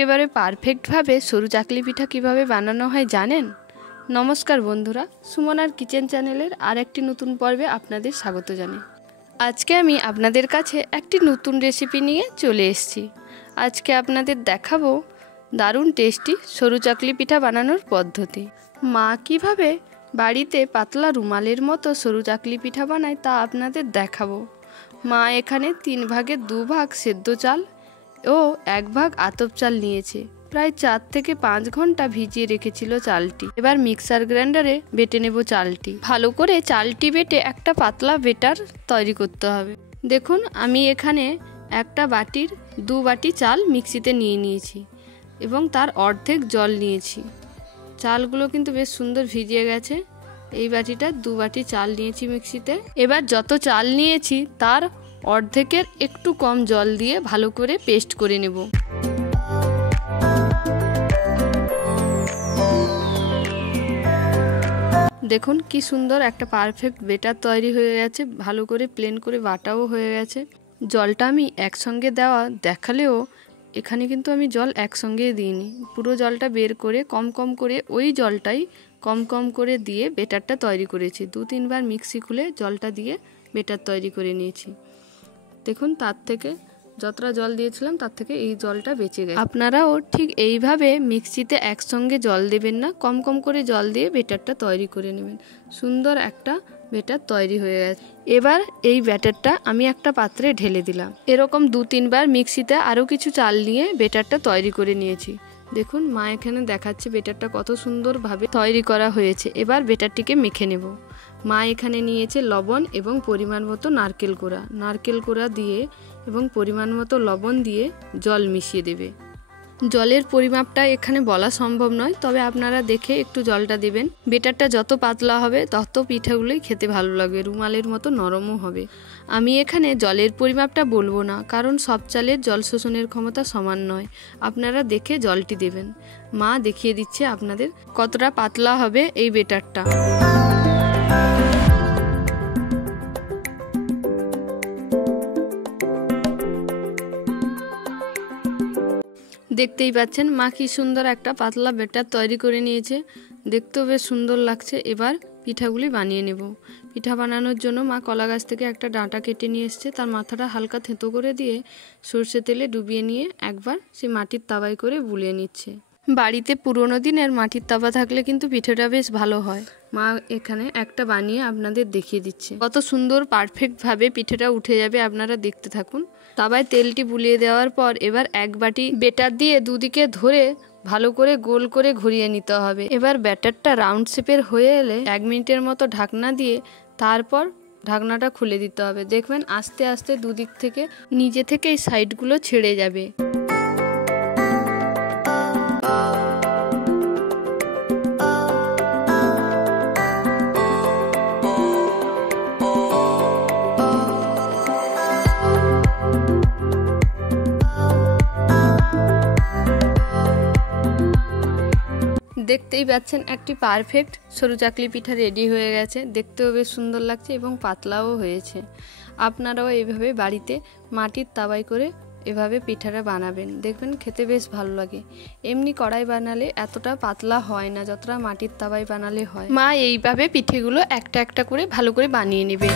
একেবারে পারফেক্টভাবে সরু চাকলি পিঠা কিভাবে বানানো হয় জানেন? নমস্কার বন্ধুরা, সুমনার কিচেন চ্যানেলের আর একটি নতুন পর্বে আপনাদের স্বাগত জানাই। আজকে আমি আপনাদের কাছে একটি নতুন রেসিপি নিয়ে চলে এসেছি। আজকে আপনাদের দেখাবো দারুণ টেস্টি সরু চাকলি পিঠা বানানোর পদ্ধতি। মা কিভাবে বাড়িতে পাতলা রুমালের মতো সরু চাকলি পিঠা বানায় তা আপনাদের দেখাবো। মা এখানে 3 ভাগের 2 ভাগ সেদ্ধ চাল ও 1 ভাগ আতপ চাল নিয়েছে। প্রায় 4 থেকে 5 ঘন্টা ভিজিয়ে রেখেছিল চালটি। এবার মিক্সার গ্রাইন্ডারে বেটে নেব চালটি। ভালো করে চালটি বেটে একটা পাতলা বেটার তৈরি করতে হবে। দেখুন আমি এখানে একটা বাটির 2 বাটি চাল মিক্সিতে নিয়ে নিয়েছি এবং তার অর্ধেক জল নিয়েছি। চালগুলো কিন্তু বেশ সুন্দর ভিজিয়ে গেছে। এই বাটিটা 2 বাটি চাল নিয়েছি মিক্সিতে। এবার যত চাল নিয়েছি তার অর্ধেকের একটু কম জল দিয়ে ভালো করে পেস্ট করে নেব। দেখুন কি সুন্দর একটা পারফেক্ট বেটার তৈরি হয়ে গেছে। ভালো করে প্লেন করে বাটাও হয়ে গেছে। জলটা আমি একসঙ্গে দেওয়া দেখালেও এখানে কিন্তু আমি জল একসঙ্গে দিইনি। পুরো জলটা বের করে কম কম করে ওই জলটাই কম কম করে দিয়ে বেটারটা তৈরি করেছি। 2-3 বার মিক্সি খুলে জলটা দিয়ে বেটার তৈরি করে নিয়েছি। দেখুন তার থেকে যতটা জল দিয়েছিলাম তার থেকে এই জলটা বেঁচে গেছে। আপনারাও ঠিক এইভাবে মিক্সিতে একসঙ্গে জল দেবেন না, কম কম করে জল দিয়ে বেটারটা তৈরি করে নেবেন। সুন্দর একটা বেটার তৈরি হয়ে গেছে। এবার এই ব্যাটারটা আমি একটা পাত্রে ঢেলে দিলাম। এরকম 2-3 বার মিক্সিতে আরও কিছু চাল নিয়ে বেটারটা তৈরি করে নিয়েছি। দেখুন মা এখানে দেখাচ্ছে বেটারটা কত সুন্দরভাবে তৈরি করা হয়েছে। এবার বেটারটিকে মেখে নেব। মা এখানে নিয়েছে লবণ এবং পরিমাণ মতো নারকেল কোড়া দিয়ে এবং পরিমাণ মতো লবণ দিয়ে জল মিশিয়ে দেবে। জলের পরিমাপটা এখানে বলা সম্ভব নয়, তবে আপনারা দেখে একটু জলটা দেবেন। বেটারটা যত পাতলা হবে তত পিঠাগুলোই খেতে ভালো লাগবে, রুমালের মতো নরমও হবে। আমি এখানে জলের পরিমাপটা বলবো না, কারণ সব চালের জল শোষণের ক্ষমতা সমান নয়। আপনারা দেখে জলটি দেবেন। মা দেখিয়ে দিচ্ছে আপনাদের কতটা পাতলা হবে এই বেটারটা। দেখতেই পাচ্ছেন মা কি সুন্দর একটা পাতলা বেটার তৈরি করে নিয়েছে। দেখতেও বেশ সুন্দর লাগছে। এবার পিঠাগুলি বানিয়ে নেব। পিঠা বানানোর জন্য মা কলা গাছ থেকে একটা ডাঁটা কেটে নিয়ে এসছে। তার মাথাটা হালকা থেঁতো করে দিয়ে সর্ষে তেলে ডুবিয়ে নিয়ে একবার সেই মাটির তাওয়ায় করে বুলিয়ে নিচ্ছে। বাড়িতে পুরোনো দিনের মাটির তাওয়া থাকলে কিন্তু পিঠাটা বেশ ভালো হয়। মা এখানে একটা বানিয়ে আপনাদের দেখিয়ে দিচ্ছে। কত সুন্দর পারফেক্টভাবে পিঠাটা উঠে যাবে, আপনারা দেখতে থাকুন। তাওয়ায় তেলটি বুলিয়ে দেওয়ার পর এবার 1 বাটি বেটার দিয়ে দুদিকে ধরে ভালো করে গোল করে ঘুরিয়ে নিতে হবে। এবার ব্যাটারটা রাউন্ড শেপের হয়ে এলে 1 মিনিটের মতো ঢাকনা দিয়ে তারপর ঢাকনাটা খুলে দিতে হবে। দেখবেন আস্তে আস্তে দুদিক থেকে নিজে থেকেই সাইডগুলো ছেড়ে যাবে। দেখতেই পাচ্ছেন একটি পারফেক্ট সরু চাকলি পিঠা রেডি হয়ে গেছে। দেখতেও বেশ সুন্দর লাগছে এবং পাতলাও হয়েছে। আপনারাও এইভাবে বাড়িতে মাটির তাওয়ায় করে এভাবে পিঠাটা বানাবেন, দেখবেন খেতে বেশ ভালো লাগে। এমনি কড়াই বানালে এতটা পাতলা হয় না যতটা মাটির তাওয়ায় বানালে হয়। মা এইভাবে পিঠেগুলো একটা একটা করে ভালো করে বানিয়ে নেবে।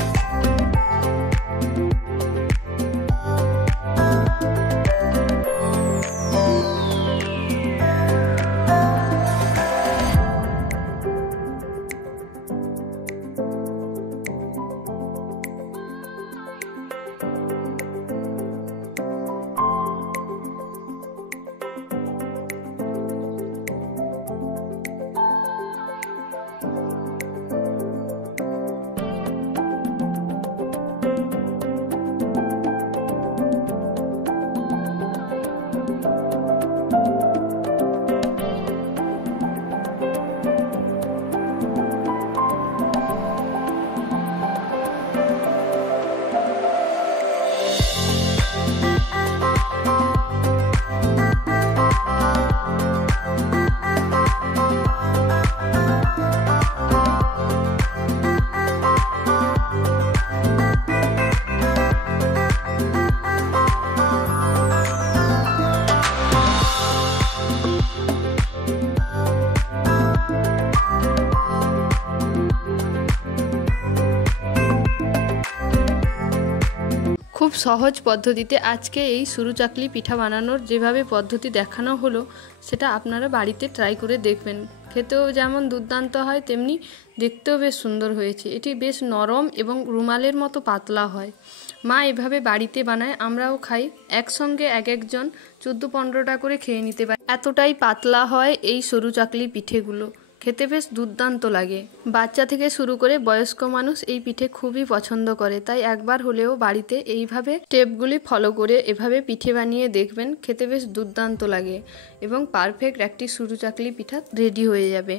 সহজ পদ্ধতিতে আজকে এই সরু চাকলি পিঠা বানানোর যেভাবে পদ্ধতি দেখানো হলো সেটা আপনারা বাড়িতে ট্রাই করে দেখবেন। খেতেও যেমন দুর্দান্ত হয় তেমনি দেখতেও বেশ সুন্দর হয়েছে। এটি বেশ নরম এবং রুমালের মতো পাতলা হয়। মা এভাবে বাড়িতে বানায়, আমরাও খাই। একসঙ্গে এক একজন 14-15টা করে খেয়ে নিতে পারে, এতটাই পাতলা হয় এই সরু চাকলি পিঠেগুলো। খেতে বেশ দুর্দান্ত লাগে। বাচ্চা থেকে শুরু করে বয়স্ক মানুষ এই পিঠে খুবই পছন্দ করে, তাই একবার হলেও বাড়িতে এইভাবে স্টেপগুলি ফলো করে এভাবে পিঠে বানিয়ে দেখবেন। খেতে বেশ দুর্দান্ত লাগে এবং পারফেক্ট একটি সরু চাকলি পিঠা রেডি হয়ে যাবে।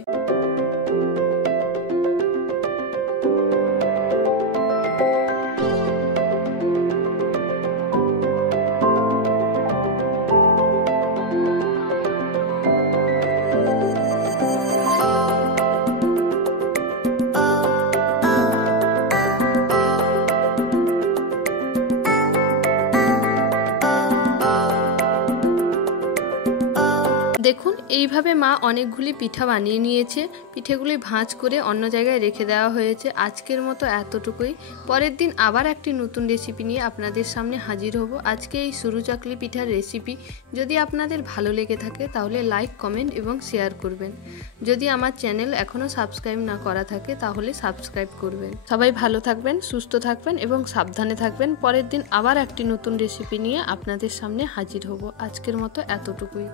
দেখুন এইভাবে মা অনেকগুলি পিঠা বানিয়ে নিয়েছে। পিঠেগুলি ভাঁজ করে অন্য জায়গায় রেখে দেওয়া হয়েছে। আজকের মতো এতটুকুই। পরের দিন আবার একটি নতুন রেসিপি নিয়ে আপনাদের সামনে হাজির হব। আজকে এই সরু চাকলি পিঠার রেসিপি যদি আপনাদের ভালো লেগে থাকে তাহলে লাইক, কমেন্ট এবং শেয়ার করবেন। যদি আমার চ্যানেল এখনও সাবস্ক্রাইব না করা থাকে তাহলে সাবস্ক্রাইব করবেন। সবাই ভালো থাকবেন, সুস্থ থাকবেন এবং সাবধানে থাকবেন। পরের দিন আবার একটি নতুন রেসিপি নিয়ে আপনাদের সামনে হাজির হব। আজকের মতো এতটুকুই।